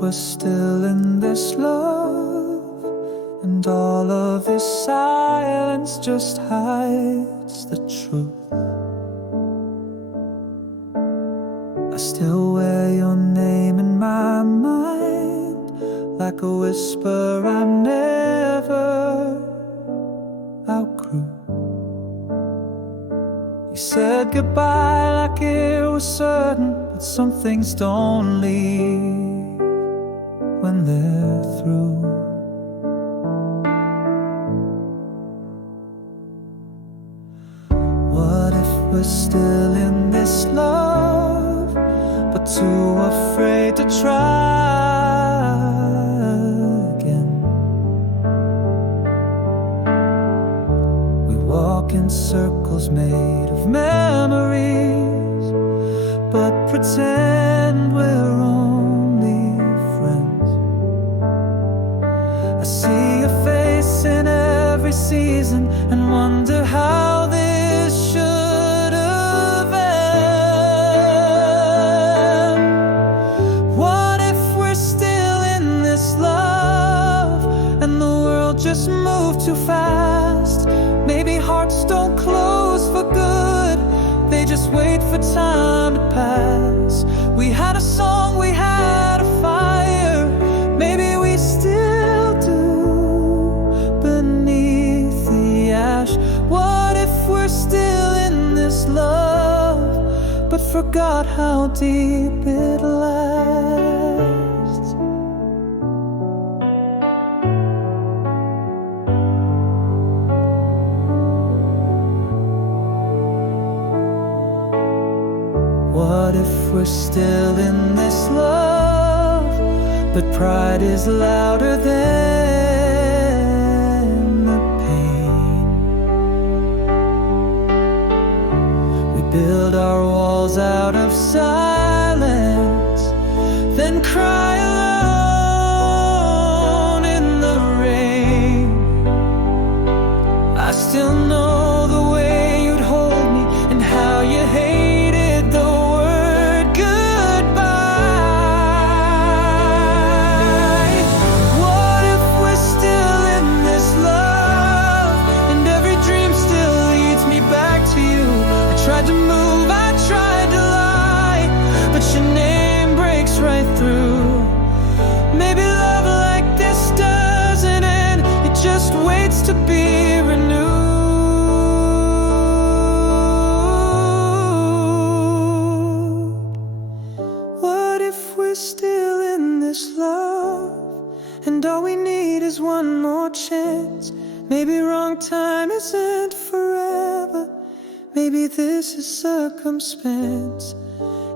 we're still in this love, and all of this silence just hides the truth? I still wear your name in my mind, like a whisper I never outgrew. You said goodbye like it was certain, but some things don't leave when they're through. What if we're still in this love, but too afraid to try again? We walk in circles made of memories, but pretend we're only friends. I see your face in every season and wonder how this should have ended. What if we're still in this love, and the world just moved too fast? Maybe hearts don't close for good, they just wait for time to pass. We had a song, we had a fire, maybe we still do beneath the ash. What if we're still in this love, but forgot how deep it lasts? What if we're still in this love, but pride is louder than the pain? We build our walls out of silence, then cry alone in the rain. I still know the way you'd hold me and how you hated the to move, I tried to lie, but your name breaks right through. Maybe love like this doesn't end, it just waits to be renewed. What if we're still in this love, and all we need is one more chance? Maybe wrong time isn't forever, maybe this is circumstance.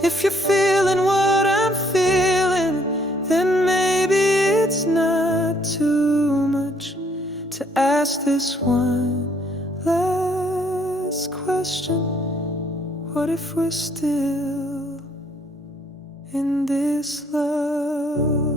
If you're feeling what I'm feeling, then maybe it's not too much to ask this one last question. What if we're still in this love?